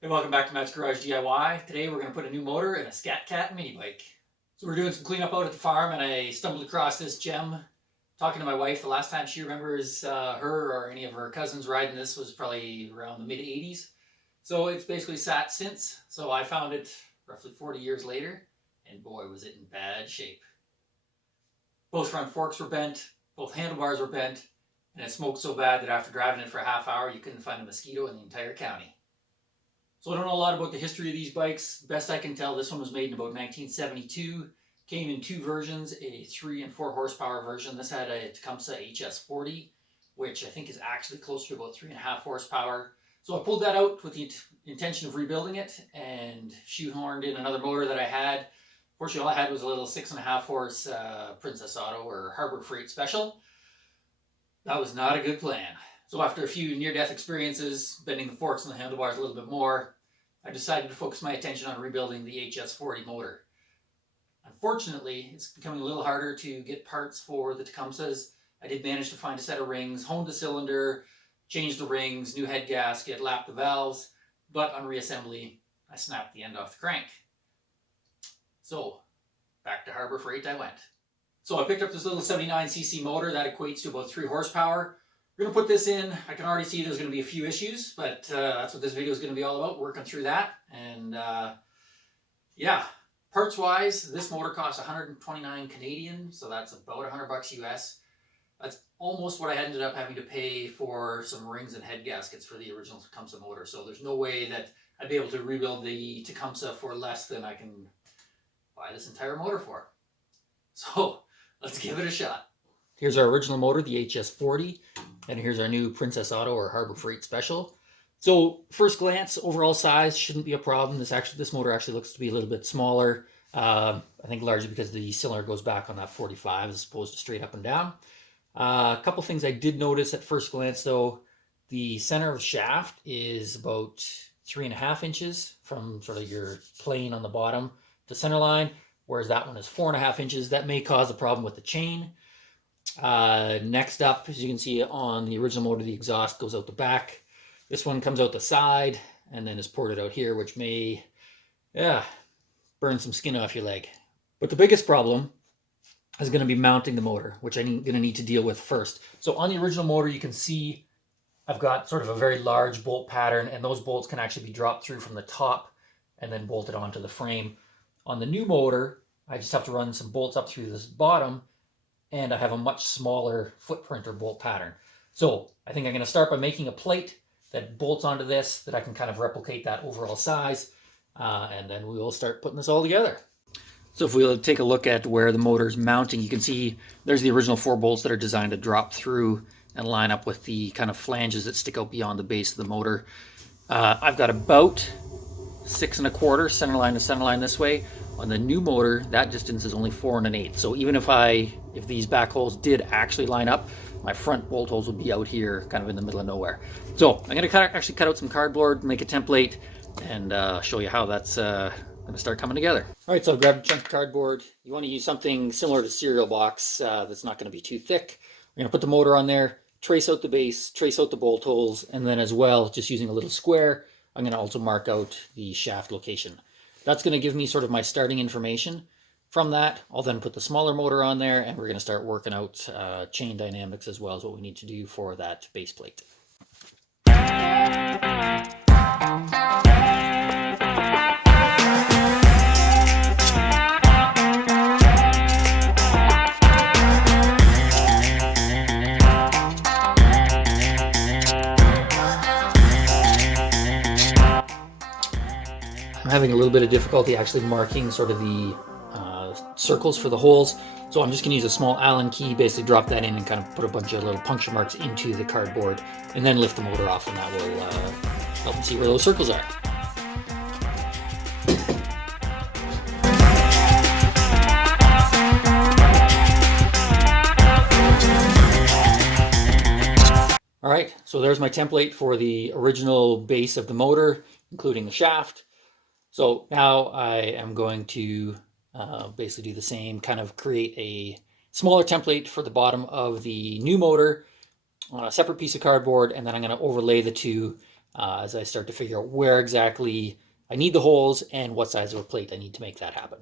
Hey, welcome back to Matt's Garage DIY. Today we're going to put a new motor in a scat mini bike. So we're doing some cleanup out at the farm and I stumbled across this gem. Talking to my wife, the last time she remembers her or any of her cousins riding this was probably around the mid 80s. So it's basically sat since. So I found it roughly 40 years later and boy was it in bad shape. Both front forks were bent, both handlebars were bent, and it smoked so bad that after driving it for a half hour you couldn't find a mosquito in the entire county. So I don't know a lot about the history of these bikes. Best I can tell, this one was made in about 1972. Came in two versions, a 3 and 4 horsepower version. This had a Tecumseh HS40, which I think is actually closer to about 3.5 horsepower. So I pulled that out with the intention of rebuilding it and shoehorned in another motor that I had. Fortunately, all I had was a little 6.5 horse Princess Auto or Harbor Freight Special. That was not a good plan. So after a few near-death experiences, bending the forks and the handlebars a little bit more, I decided to focus my attention on rebuilding the HS40 motor. Unfortunately, it's becoming a little harder to get parts for the Tecumsehs. I did manage to find a set of rings, honed the cylinder, changed the rings, new head gasket, lapped the valves, but on reassembly, I snapped the end off the crank. So, back to Harbor Freight I went. So I picked up this little 79cc motor that equates to about 3 horsepower. We're going to put this in. I can already see there's going to be a few issues, but that's what this video is going to be all about, working through that. And yeah, parts wise, this motor costs 129 Canadian, so that's about 100 bucks US. That's almost what I ended up having to pay for some rings and head gaskets for the original Tecumseh motor. So there's no way that I'd be able to rebuild the Tecumseh for less than I can buy this entire motor for. So let's give it a shot. Here's our original motor, the HS40, and here's our new Princess Auto or Harbor Freight Special. So first glance, overall size shouldn't be a problem. This motor actually looks to be a little bit smaller. I think largely because the cylinder goes back on that 45 as opposed to straight up and down. A couple things I did notice at first glance though, the center of the shaft is about 3.5 inches from sort of your plane on the bottom to center line, whereas that one is 4.5 inches. That may cause a problem with the chain. Next up, as you can see on the original motor, the exhaust goes out the back. This one comes out the side and then is ported out here, which may, burn some skin off your leg. But the biggest problem is going to be mounting the motor, which I'm going to need to deal with first. So on the original motor, you can see I've got sort of a very large bolt pattern, and those bolts can actually be dropped through from the top and then bolted onto the frame. On the new motor, I just have to run some bolts up through this bottom, and I have a much smaller footprint or bolt pattern. So I think I'm going to start by making a plate that bolts onto this that I can kind of replicate that overall size, and then we will start putting this all together. So if we'll take a look at where the motor's mounting, you can see there's the original 4 bolts that are designed to drop through and line up with the kind of flanges that stick out beyond the base of the motor. I've got about 6 1/4 center line to center line this way. On the new motor, that distance is only 4 1/8. So even if these back holes did actually line up, my front bolt holes would be out here, kind of in the middle of nowhere. So I'm going to actually cut out some cardboard, make a template, and show you how that's going to start coming together. All right, so I've grabbed a chunk of cardboard. You want to use something similar to cereal box that's not going to be too thick. We're going to put the motor on there, trace out the base, trace out the bolt holes, and then as well, just using a little square, I'm going to also mark out the shaft location. That's going to give me sort of my starting information. From that, I'll then put the smaller motor on there, and we're going to start working out chain dynamics as well as what we need to do for that base plate. I'm having a little bit of difficulty actually marking sort of the circles for the holes, so I'm just going to use a small Allen key, basically drop that in and kind of put a bunch of little puncture marks into the cardboard, and then lift the motor off, and that will help me see where those circles are. All right, so there's my template for the original base of the motor, including the shaft. So now I am going to basically do the same, kind of create a smaller template for the bottom of the new motor on a separate piece of cardboard, and then I'm going to overlay the two as I start to figure out where exactly I need the holes and what size of a plate I need to make that happen.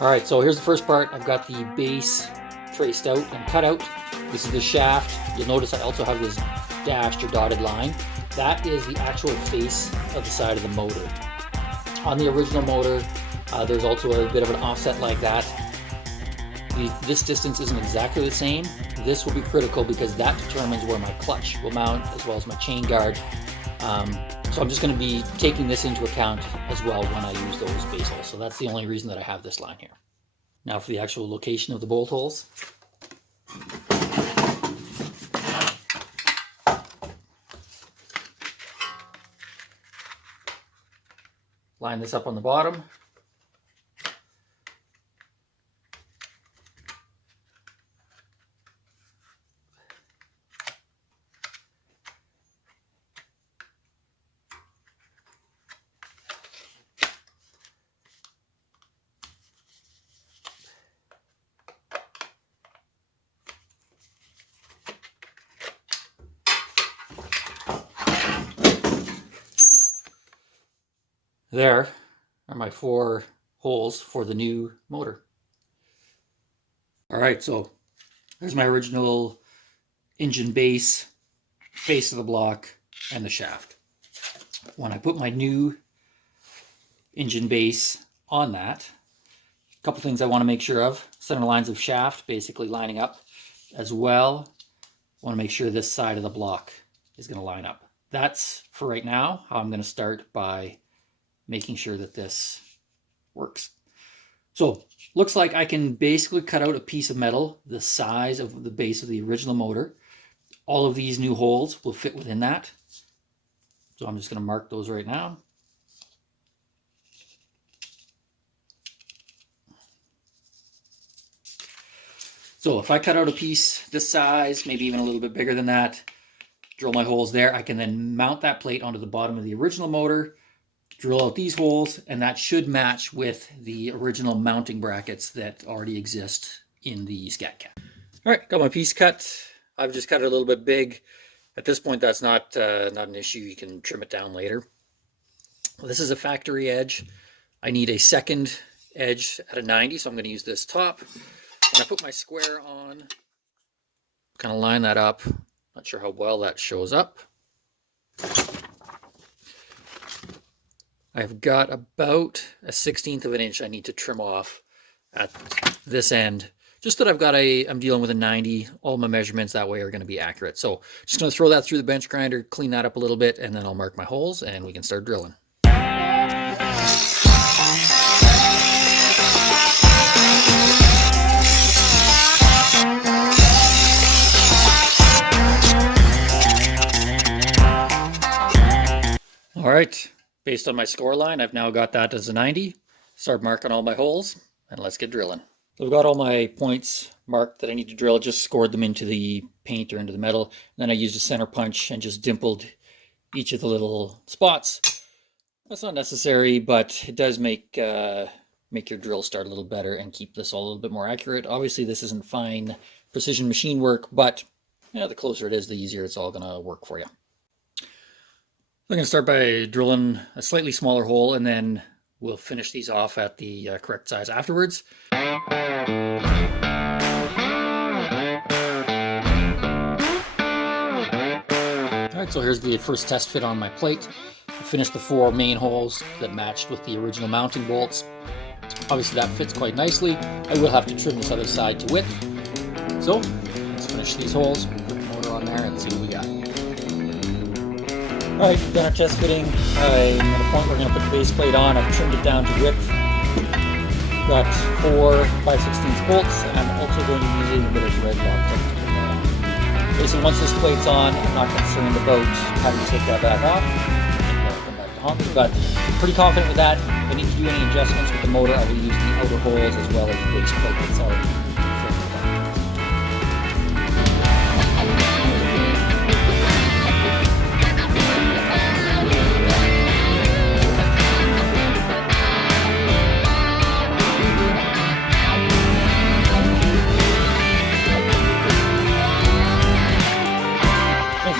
Alright, so here's the first part. I've got the base traced out and cut out. This is the shaft. You'll notice I also have this dashed or dotted line. That is the actual face of the side of the motor. On the original motor, there's also a bit of an offset like that. This distance isn't exactly the same. This will be critical because that determines where my clutch will mount as well as my chain guard. So I'm just going to be taking this into account as well when I use those base holes. So that's the only reason that I have this line here. Now for the actual location of the bolt holes. Line this up on the bottom. There are my 4 holes for the new motor. All right, so there's my original engine base, face of the block, and the shaft. When I put my new engine base on that, a couple things I want to make sure of. Center lines of shaft basically lining up as well. I want to make sure this side of the block is going to line up. That's, for right now, how I'm going to start by making sure that this works. So looks like I can basically cut out a piece of metal the size of the base of the original motor. All of these new holes will fit within that. So I'm just going to mark those right now. So if I cut out a piece this size, maybe even a little bit bigger than that, drill my holes there, I can then mount that plate onto the bottom of the original motor, drill out these holes, and that should match with the original mounting brackets that already exist in the scat cat. All right, got my piece cut. I've just cut it a little bit big. At this point, that's not an issue. You can trim it down later. Well, this is a factory edge. I need a second edge at a 90, so I'm going to use this top. When I put my square on, kind of line that up. Not sure how well that shows up. I've got about a 1/16 of an inch I need to trim off at this end. Just that I'm dealing with a 90. All my measurements that way are going to be accurate. So just going to throw that through the bench grinder, clean that up a little bit, and then I'll mark my holes and we can start drilling. All right. Based on my score line, I've now got that as a 90. Start marking all my holes, and let's get drilling. So I've got all my points marked that I need to drill, just scored them into the paint or into the metal. And then I used a center punch and just dimpled each of the little spots. That's not necessary, but it does make your drill start a little better and keep this all a little bit more accurate. Obviously, this isn't fine precision machine work, but the closer it is, the easier it's all going to work for you. I'm going to start by drilling a slightly smaller hole, and then we'll finish these off at the correct size afterwards. All right, so here's the first test fit on my plate. I finished the 4 main holes that matched with the original mounting bolts. Obviously that fits quite nicely. I will have to trim this other side to width. So let's finish these holes, put the motor on there, and see what we got. All right, done our test fitting. I'm at a point where we're going to put the base plate on. I've trimmed it down to width. Got 4 5/16 bolts, and I'm also going to be using a bit of red lock tape. Basically, once this plate's on, I'm not concerned about having to take that back off. I'll come back to but I'm pretty confident with that. If I need to do any adjustments with the motor, I will use the outer holes as well as the base plate that's already fitted.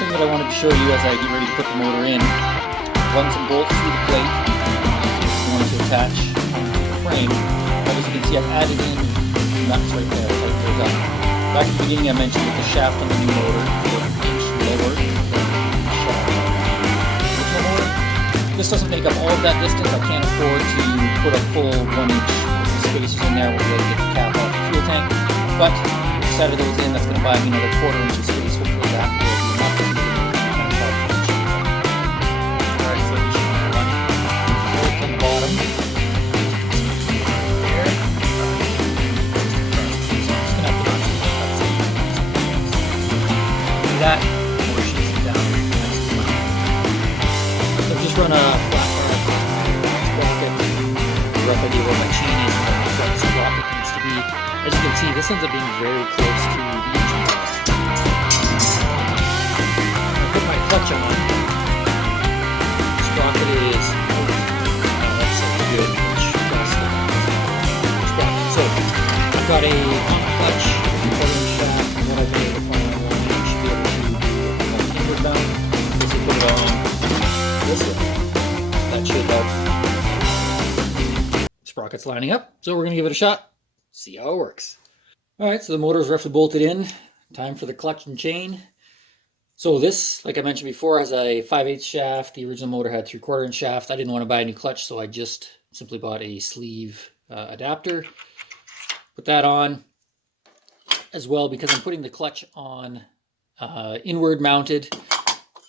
That I wanted to show you as I get ready to put the motor in. Run some bolts through the plate. I'm going to attach the frame. But as you can see, I've added in nuts right there. Back at the beginning, I mentioned that the shaft on the new motor is an inch lower than the shaft on the original motor. This doesn't make up all of that distance. I can't afford to put a full 1 inch spacers in there. We'll be able to get the cap off the fuel tank. But if I added those in, that's going to buy me another 1/4 inch of space. Hopefully that will be enough. That or sheets it down nice and flat. So just run a flat bar sprocket, a rough idea where my chain is and what that sprocket needs to be. As you can see, this ends up being very close to the engine box. I put my clutch on. The sprocket is that's a good sprocket. So I've got a clutch, 1/4 inch shaft, and what I've been able to find down. Just put it on this way. That should help. Sprocket's lining up, so we're going to give it a shot. See how it works. Alright, so the motor is roughly bolted in. Time for the clutch and chain. So this, like I mentioned before, has a 5/8 shaft. The original motor had 3/4 inch shaft. I didn't want to buy a new clutch, so I just simply bought a sleeve adapter. Put that on as well because I'm putting the clutch on inward mounted.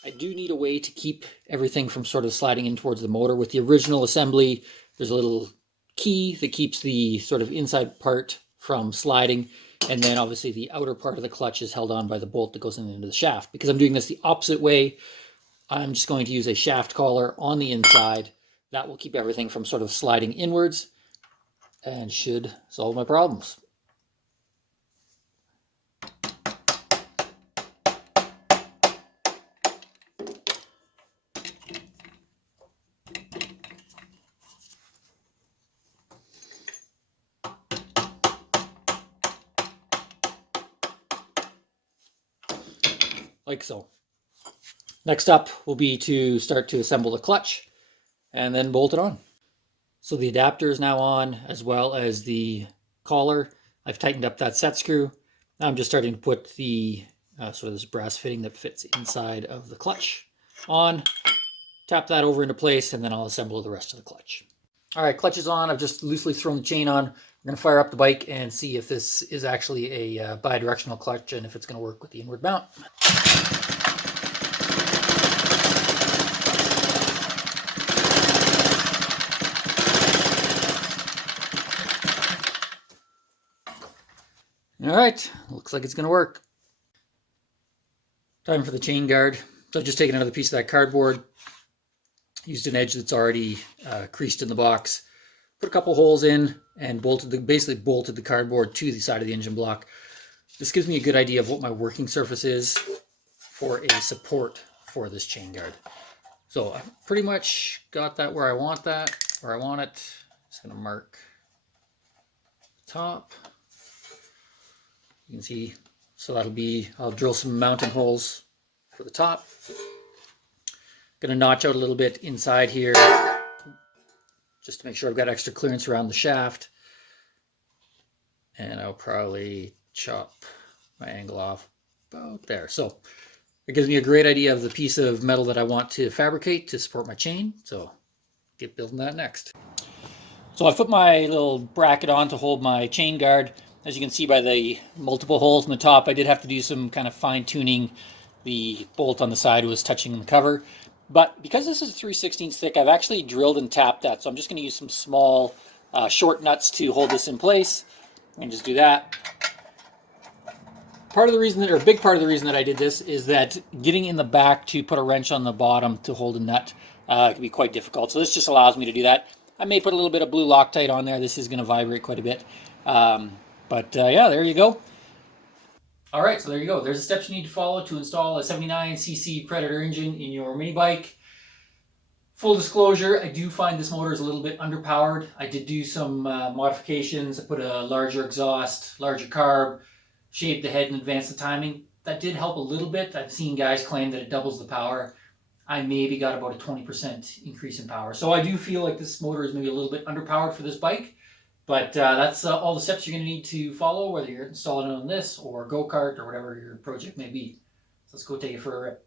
I do need a way to keep everything from sort of sliding in towards the motor. With the original assembly, there's a little key that keeps the sort of inside part from sliding, and then obviously the outer part of the clutch is held on by the bolt that goes into the shaft. Because I'm doing this the opposite way, I'm just going to use a shaft collar on the inside. That will keep everything from sort of sliding inwards and should solve my problems. Like so. Next up will be to start to assemble the clutch and then bolt it on. So the adapter is now on, as well as the collar. I've tightened up that set screw. Now I'm just starting to put the sort of this brass fitting that fits inside of the clutch on. Tap that over into place, and then I'll assemble the rest of the clutch. All right, clutch is on. I've just loosely thrown the chain on. I'm going to fire up the bike and see if this is actually a bi-directional clutch and if it's going to work with the inward mount. All right, looks like it's going to work. Time for the chain guard. So I've just taken another piece of that cardboard, used an edge that's already creased in the box, put a couple holes in, and basically bolted the cardboard to the side of the engine block. This gives me a good idea of what my working surface is for a support for this chain guard. So I've pretty much got that where I want it. Just going to mark the top. You can see, so I'll drill some mounting holes for the top. Going to notch out a little bit inside here, just to make sure I've got extra clearance around the shaft. And I'll probably chop my angle off about there. So it gives me a great idea of the piece of metal that I want to fabricate to support my chain. So get building that next. So I put my little bracket on to hold my chain guard. As you can see by the multiple holes in the top, I did have to do some kind of fine tuning. The bolt on the side was touching the cover. But because this is 3/16 thick, I've actually drilled and tapped that. So I'm just going to use some small short nuts to hold this in place. And just do that. A big part of the reason that I did this is that getting in the back to put a wrench on the bottom to hold a nut it can be quite difficult. So this just allows me to do that. I may put a little bit of blue Loctite on there. This is going to vibrate quite a bit. Yeah, there you go. All right, so there you go. There's the steps you need to follow to install a 79cc Predator engine in your mini bike. Full disclosure, I do find this motor is a little bit underpowered. I did do some modifications. I put a larger exhaust, larger carb, shaved the head and advanced the timing. That did help a little bit. I've seen guys claim that it doubles the power. I maybe got about a 20% increase in power. So I do feel like this motor is maybe a little bit underpowered for this bike. But that's all the steps you're going to need to follow, whether you're installing it on this or go-kart or whatever your project may be. So let's go take it for a rip.